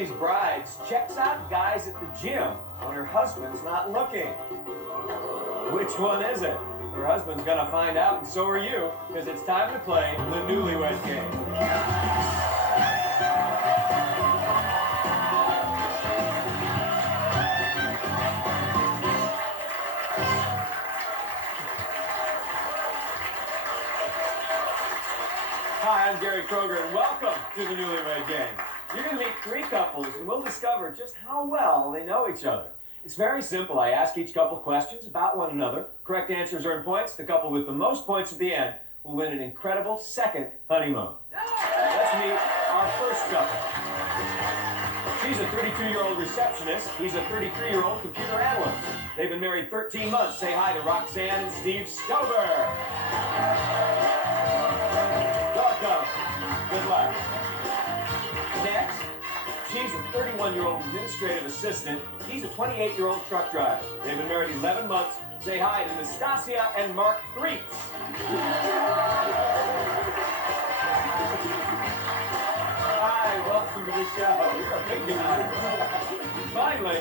these brides checks out guys at the gym when her husband's not looking? Which one is it? Her husband's gonna find out, and so are you, because it's time to play the Newlywed Game. Hi, I'm Gary Kroger, and welcome to the Newlywed Game. You're going to meet 3 couples, and we'll discover just how well they know each other. It's very simple. I ask each couple questions about one another. Correct answers earn points. The couple with the most points at the end will win an incredible second honeymoon. Let's meet our first couple. She's a 32-year-old receptionist. He's a 33-year-old computer analyst. They've been married 13 months. Say hi to Roxanne and Steve Stover. Welcome. Good luck. Next, she's a 31-year-old administrative assistant. He's a 28-year-old truck driver. They've been married 11 months. Say hi to Nastasia and Mark Threets. Hi, welcome to the show. You're a big guy. Finally,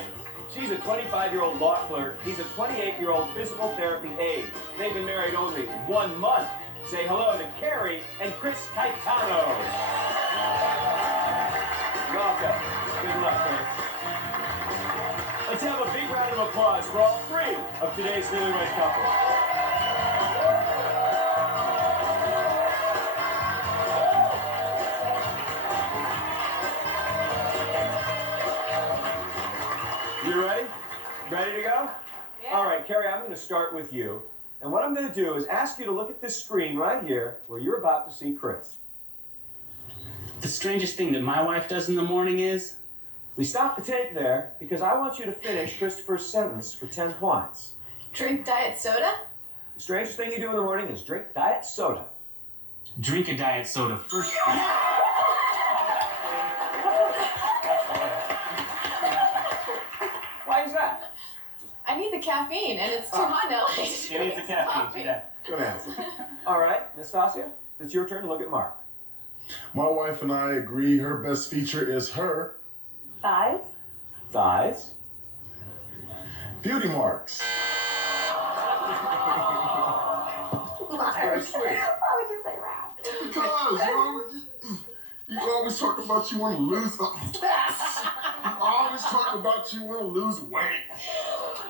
she's a 25-year-old law clerk. He's a 28-year-old physical therapy aide. They've been married only 1 month. Say hello to Carrie and Chris Caetano. Welcome. Good luck, Chris. Let's have a big round of applause for all 3 of today's newlywed couples. You ready? Ready to go? Yeah. All right, Carrie, I'm going to start with you. And what I'm going to do is ask you to look at this screen right here where you're about to see Chris. The strangest thing that my wife does in the morning is... We stop the tape there because I want you to finish Christopher's sentence for 10 points. Drink diet soda? The strangest thing you do in the morning is drink diet soda. Drink a diet soda first thing. Why is that? I need the caffeine, and it's too hot now. She needs the caffeine, she does. Good answer. All right, Nastasia, it's your turn to look at Mark. My wife and I agree her best feature is her Thighs? Thighs. beauty marks. Very sweet. Why would you say that? Because you always talk about you want to lose. You always talk about you want to lose weight.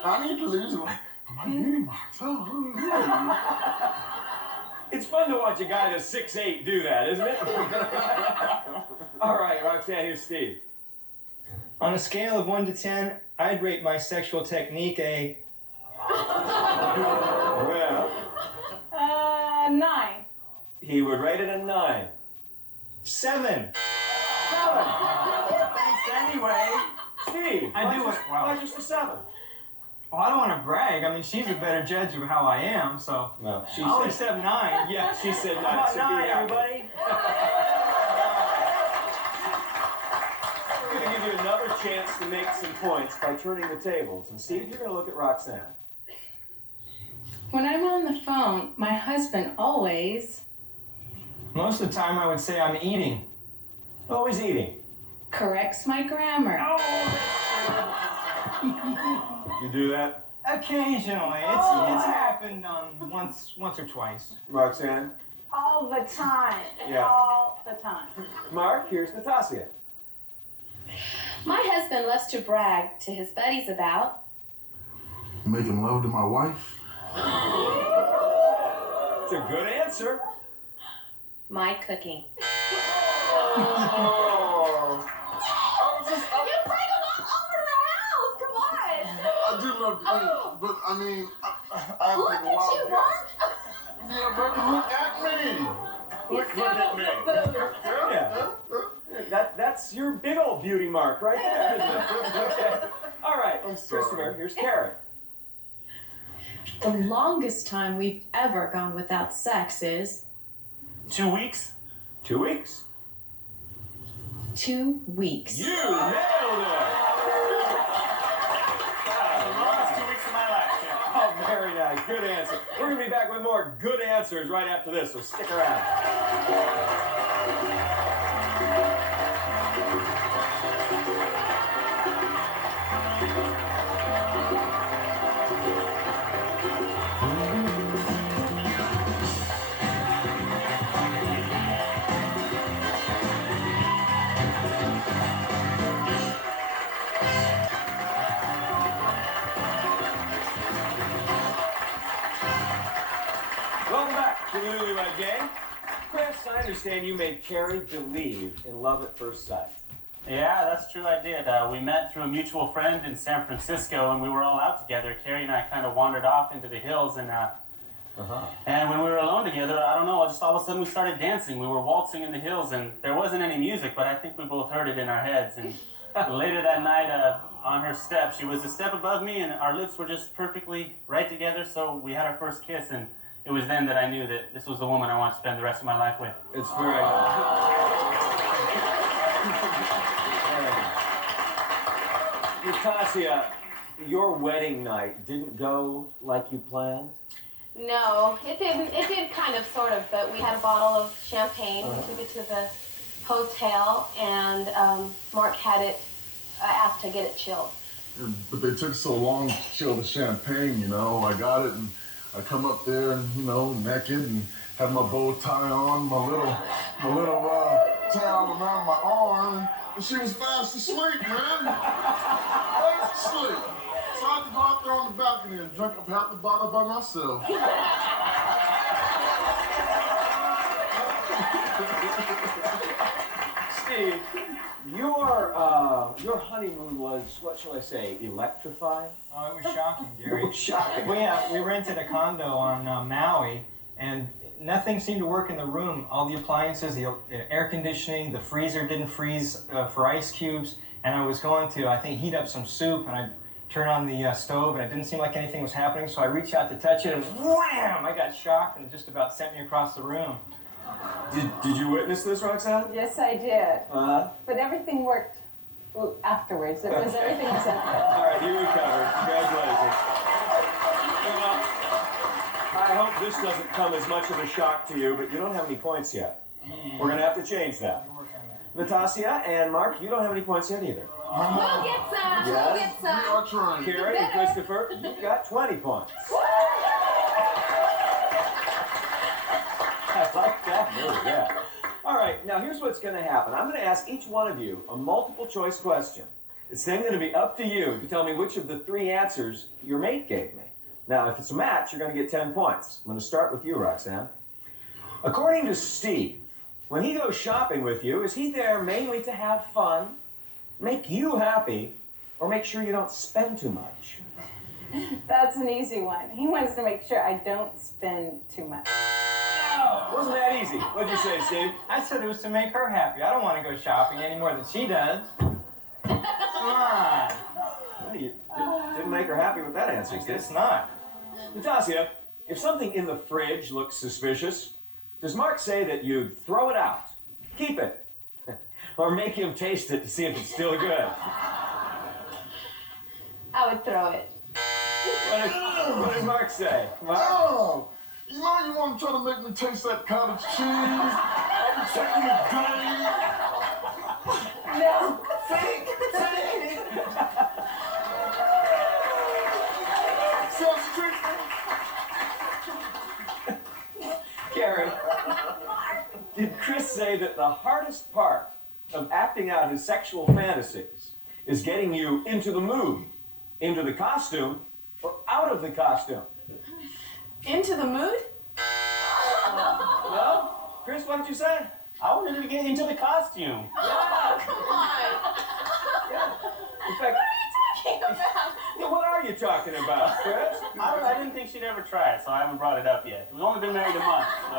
I need to lose weight. My beauty marks. It's fun to watch a guy that's 6'8" do that, isn't it? All right, Roxanne, here's Steve. On a scale of 1 to 10, I'd rate my sexual technique a... Well, 9. he would rate it a 9. 7. Thanks anyway. Steve, I do it well. Why just a 7? Well, I don't want to brag. I mean, she's a better judge of how I am, so... No, she I'll said... accept 9. Yeah, she said 9. How about so 9, be happy. everybody? I'm going to give you another chance to make some points by turning the tables. And Steve, you're going to look at Roxanne. When I'm on the phone, my husband always Most of the time, I would say I'm eating. Always eating. corrects my grammar. You do that? Occasionally. It's happened once or twice. Roxanne? All the time. Yeah. All the time. Mark, here's Nastasia. My husband loves to brag to his buddies about Making love to my wife. It's a good answer. my cooking. Oh. You bring them all over the house. Come on. I do love to eat, but I mean, I Look take at a while. you, Mark. Yeah, but look at me. Look at me. Yeah. That's your big old beauty mark right there, isn't it? Okay. All right, I'm sorry. Christopher, here's Carrie. The longest time we've ever gone without sex is 2 weeks? 2 weeks. 2 weeks. You nailed it! The longest 2 weeks of my life, Jeff. Oh, very nice. Good answer. We're going to be back with more good answers right after this, so stick around. understand you made Carrie believe in love at first sight. Yeah, that's true, I did. We met through a mutual friend in San Francisco, and we were all out together. Carrie and I kind of wandered off into the hills, and when we were alone together, I don't know, just all of a sudden we started dancing. We were waltzing in the hills, and there wasn't any music, but I think we both heard it in our heads. And later that night, on her step, she was a step above me, and our lips were just perfectly right together, so we had our first kiss, and it was then that I knew that this was the woman I want to spend the rest of my life with. It's very nice. Natasha, your wedding night didn't go like you planned? No, it didn't. It did kind of, sort of, but we had a bottle of champagne. We took it to the hotel, and Mark had it, asked to get it chilled. But they took so long to chill the champagne, you know. I got it, and I come up there, and you know, naked, and have my bow tie on, my little towel around my arm, and she was fast asleep, man. Fast asleep. So I had to go out there on the balcony and drink up half the bottle by myself. Steve, your honeymoon was, what shall I say, electrifying? Oh, it was shocking, Gary. It was shocking. We rented a condo on Maui, and nothing seemed to work in the room. All the appliances, the air conditioning, the freezer didn't freeze for ice cubes, and I was going to, I think, heat up some soup, and I turned on the stove, and it didn't seem like anything was happening, so I reached out to touch it, and wham! I got shocked, and it just about sent me across the room. Did you witness this, Roxanne? Yes, I did. Uh-huh. But everything worked afterwards. Everything was okay. All right, you recovered. Congratulations. Well, I hope this doesn't come as much of a shock to you, but you don't have any points yet. We're going to have to change that. Natasha and Mark, you don't have any points yet either. We'll get some. Yes. We'll get We some. are trying. Carrie and Christopher, you've got 20 points. I like that move, yeah. All right, now here's what's going to happen. I'm going to ask each one of you a multiple choice question. It's then going to be up to you to tell me which of the three answers your mate gave me. Now, if it's a match, you're going to get 10 points. I'm going to start with you, Roxanne. According to Steve, when he goes shopping with you, is he there mainly to have fun, make you happy, or make sure you don't spend too much? That's an easy one. He wants to make sure I don't spend too much. Wasn't that easy? What'd you say, Steve? I said it was to make her happy. I don't want to go shopping any more than she does. Come on. Well, you didn't make her happy with that answer, I Steve. guess not. Natasha, if something in the fridge looks suspicious, does Mark say that you'd throw it out, keep it, or make him taste it to see if it's still good? I would throw it. What did Mark say? Mark? Oh, you know you want to try to make me taste that cottage cheese? I'll be taking a day. No. Carrie, did Chris say that the hardest part of acting out his sexual fantasies is getting you into the mood, into the costume, or out of the costume? Into the mood? No? Chris, what did you say? I wanted her to get into the costume. Yeah. Come on. Yeah. In fact, what are you talking about, Chris? I didn't think she'd ever try it, so I haven't brought it up yet. We've only been married a month, so.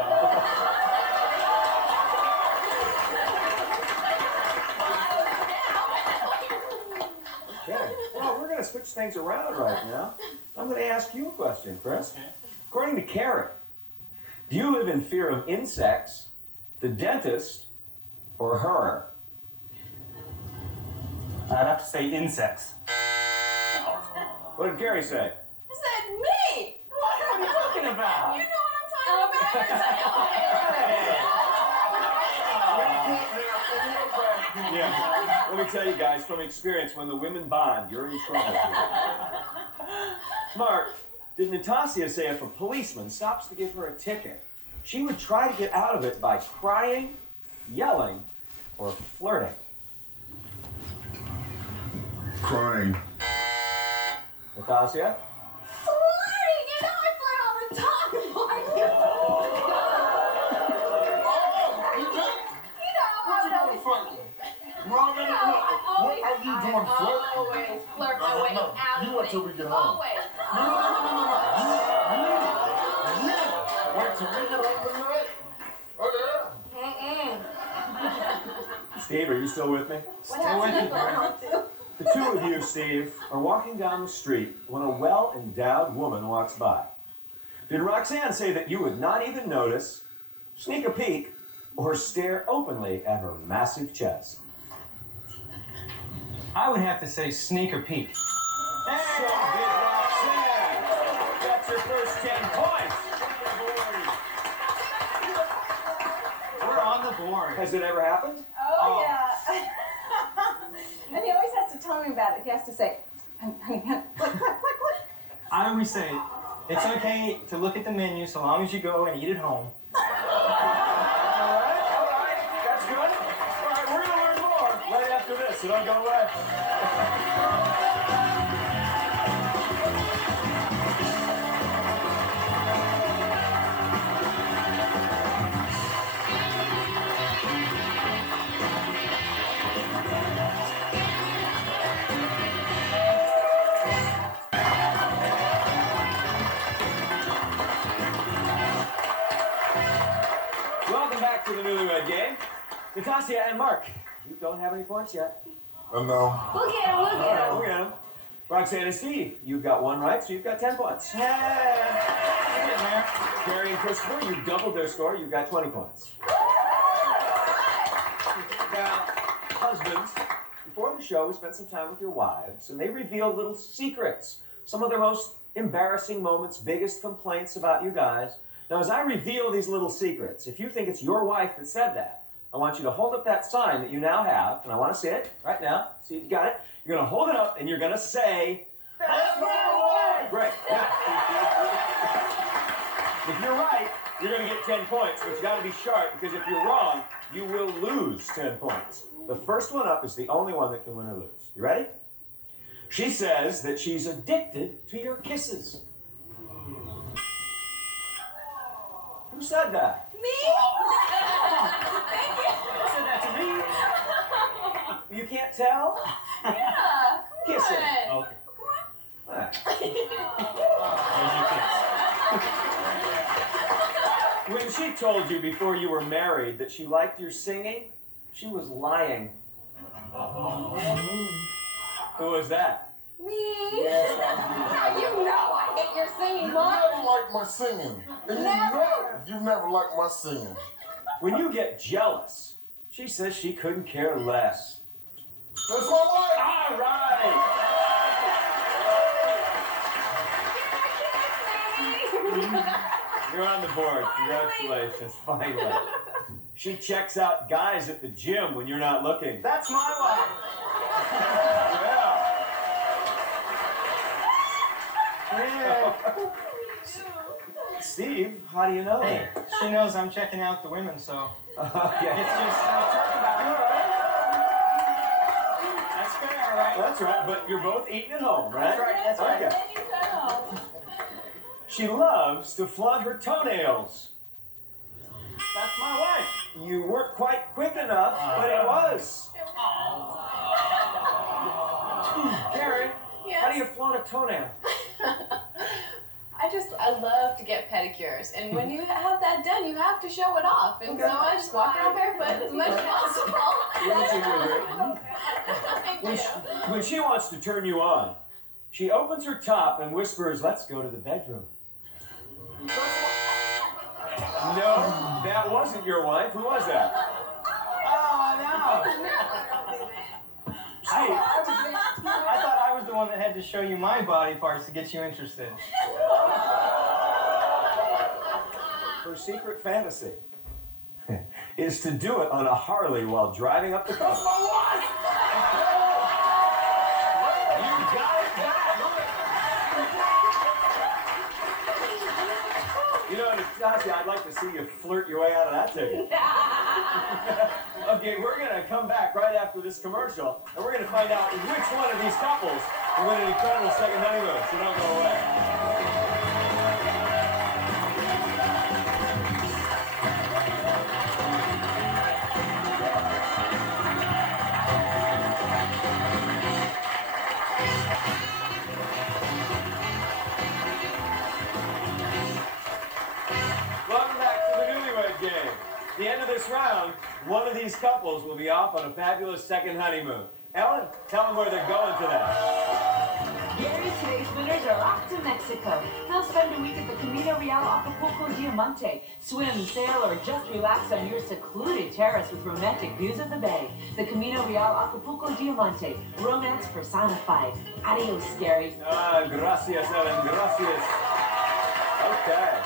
Okay. Well, we're going to switch things around right now. I'm going to ask you a question, Chris. Okay. According to Carrie, do you live in fear of insects, the dentist, or her? I'd have to say insects. What did Carrie say? Is that me? What are you talking about? You know what I'm talking about? Yeah. Let me tell you guys from experience, when the women bond, you're in trouble. Mark, did Natasha say if a policeman stops to give her a ticket, she would try to get out of it by crying, yelling, or flirting? Crying. Natasha? Flirting! You know I flirt all the time, Mark. Oh, you did? No. What are you doing, flirt? Always flirt my way No. out of You the wait way. till we get home. Always. No. Wait till we get home tonight. Oh, yeah. Steve, are you still with me? What happened to Laurel, too? The two of you, Steve, are walking down the street when a well-endowed woman walks by. Did Roxanne say that you would not even notice, sneak a peek, or stare openly at her massive chest? I would have to say sneak or peek. So did Roxanne. That's your first 10 points. We're on the board. Has it ever happened? Oh, yeah. And he always has to tell me about it. He has to say, honey, I always say, it's okay to look at the menu so long as you go and eat at home. All right. That's good. All right, we're going to learn more right after this, so don't go away. Welcome back to the Newlywed Game. Natasha and Mark, you don't have any points yet. Oh, no. Look at him, look All at right, him. we'll get them. Roxanne and Steve, you've got one right, so you've got 10 points. Gary and Christopher, you doubled their score. You've got 20 points. Now, husbands, before the show, we spent some time with your wives, and they revealed little secrets, some of their most embarrassing moments, biggest complaints about you guys. Now, as I reveal these little secrets, if you think it's your wife that said that, I want you to hold up that sign that you now have, and I want to see it right now. See if you got it. You're going to hold it up, and you're going to say, "That's my wife!" Right. Now, if you're right, you're going to get 10 points, but you got to be sharp, because if you're wrong, you will lose 10 points. The first one up is the only one that can win or lose. You ready? She says that she's addicted to your kisses. Who said that? me? Said that to me? You can't tell? Yeah, Kiss it. Okay. All right. When she told you before you were married that she liked your singing, she was lying. Who was that? Me? You know I hate your singing, You Mom. never liked my singing. And you never liked my singing. When you get jealous, she says she couldn't care less. That's my wife. All right. You're on the board. Congratulations. Finally. She checks out guys at the gym when you're not looking. That's my wife. Yeah. Steve, how do you know Hey, that? she knows I'm checking out the women, so Okay. it's just that's fair, right? That's right, but you're both eating at home, right? That's right. Okay. She loves to flaunt her toenails. That's my wife. You weren't quite quick enough, but it was. Karen, how do you flaunt a toenail? I love to get pedicures, and when you have that done, you have to show it off, and so I just walk around barefoot as much as possible. When she wants to turn you on, she opens her top and whispers, "Let's go to the bedroom." No, that wasn't your wife. Who was that? Oh no! Steve. I thought I was the one that had to show you my body parts to get you interested. Her secret fantasy is to do it on a Harley while driving up the coast. You got it back. You know, Natasha, I'd like to see you flirt your way out of that ticket. Okay, we're going to come back right after this commercial, and we're going to find out which one of these couples will win an incredible second honeymoon, so don't go away. one of these couples will be off on a fabulous second honeymoon. Ellen, tell them where they're going today. Gary, today's winners are off to Mexico. They'll spend a week at the Camino Real Acapulco Diamante. Swim, sail, or just relax on your secluded terrace with romantic views of the bay. The Camino Real Acapulco Diamante. Romance personified. Adios, Gary. Gracias, Ellen, gracias. Okay.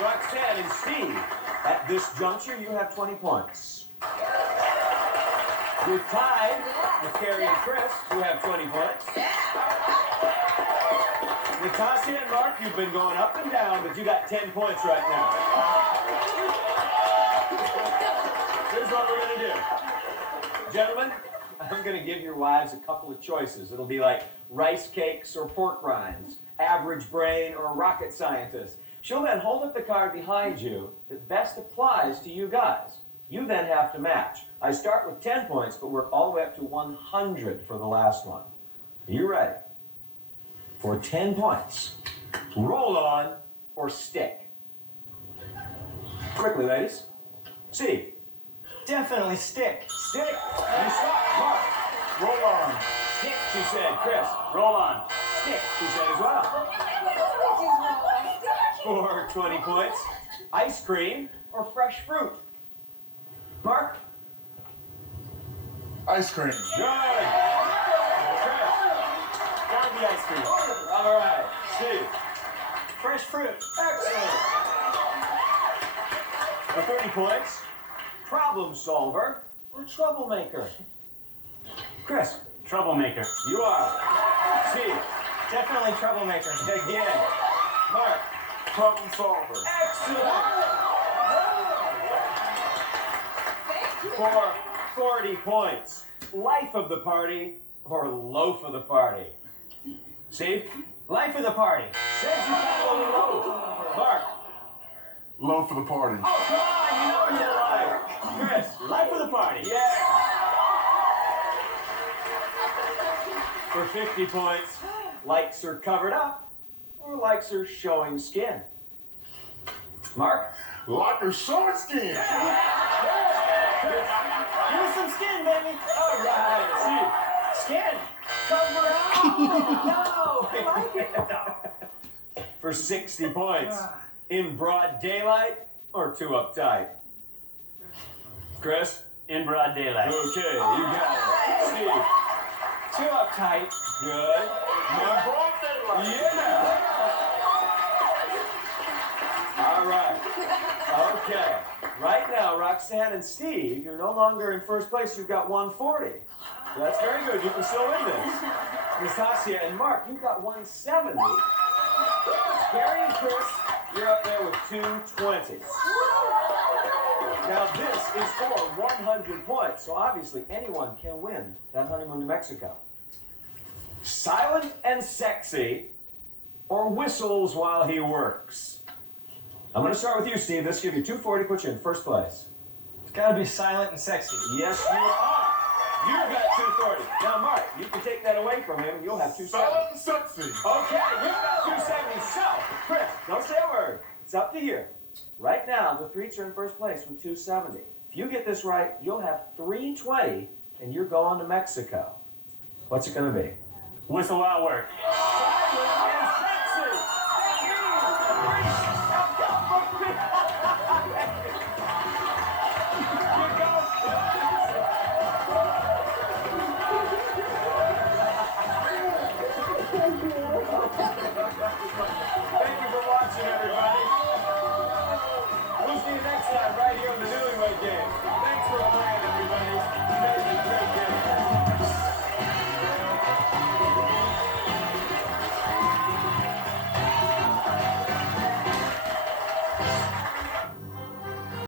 Roxanne and Steve, at this juncture, you have 20 points. You're tied with Carrie and Chris, who have 20 points. Natasha and Mark, you've been going up and down, but you got 10 points right now. Here's what we're going to do. Gentlemen, I'm going to give your wives a couple of choices. It'll be like rice cakes or pork rinds, average brain or rocket scientist. She'll then hold up the card behind you that best applies to you guys. You then have to match. I start with 10 points, but work all the way up to 100 for the last one. Are you ready? For 10 points, roll on or stick. Quickly, ladies. Steve. Definitely stick. Stick. You stop. Mark. Roll on. Stick, she said. Chris. Roll on. Stick, she said as well. For 20 points, ice cream or fresh fruit. Mark. Ice cream. Good. Chris. Gotta be ice cream. All right. Steve. Fresh fruit. Excellent. For 30 points, problem solver or troublemaker. Chris. Troublemaker. You are. Steve. Definitely troublemaker. Again. Mark. Problem solver. Excellent. For 40 points, life of the party or loaf of the party. Steve? Life of the party. Said you got a loaf. Mark? Low for the party. Oh, come on, you know your life. Chris? Life of the party. Yeah. For 50 points, likes are covered up or likes are showing skin. Mark? Like a short skin. Give me some skin, baby. All right. Steve? Skin. Cover up. No. I like it. For 60 points, in broad daylight or too uptight? Chris? In broad daylight. Okay, you got it. Steve? Too uptight. Good. Mark? Yeah. All right. Okay. Right now, Roxanne and Steve, you're no longer in first place. You've got 140. So that's very good. You can still win this. Nastasia and Mark, you've got 170. Gary and Chris, you're up there with 220. Now, this is for 100 points, so obviously anyone can win that honeymoon to Mexico. Silent and sexy, or whistles while he works? I'm going to start with you, Steve. This will give you 240, put you in first place. It's gotta be silent and sexy. Yes, you are. You've got 240. Now, Mark, you can take that away from him, and you'll have 270. Silent and sexy. Okay, you've got 270. So, Chris, don't say a word. It's up to you. Right now, the Threats are in first place with 270. If you get this right, you'll have 320, and you're going to Mexico. What's it going to be? Whistle while I work. Silent and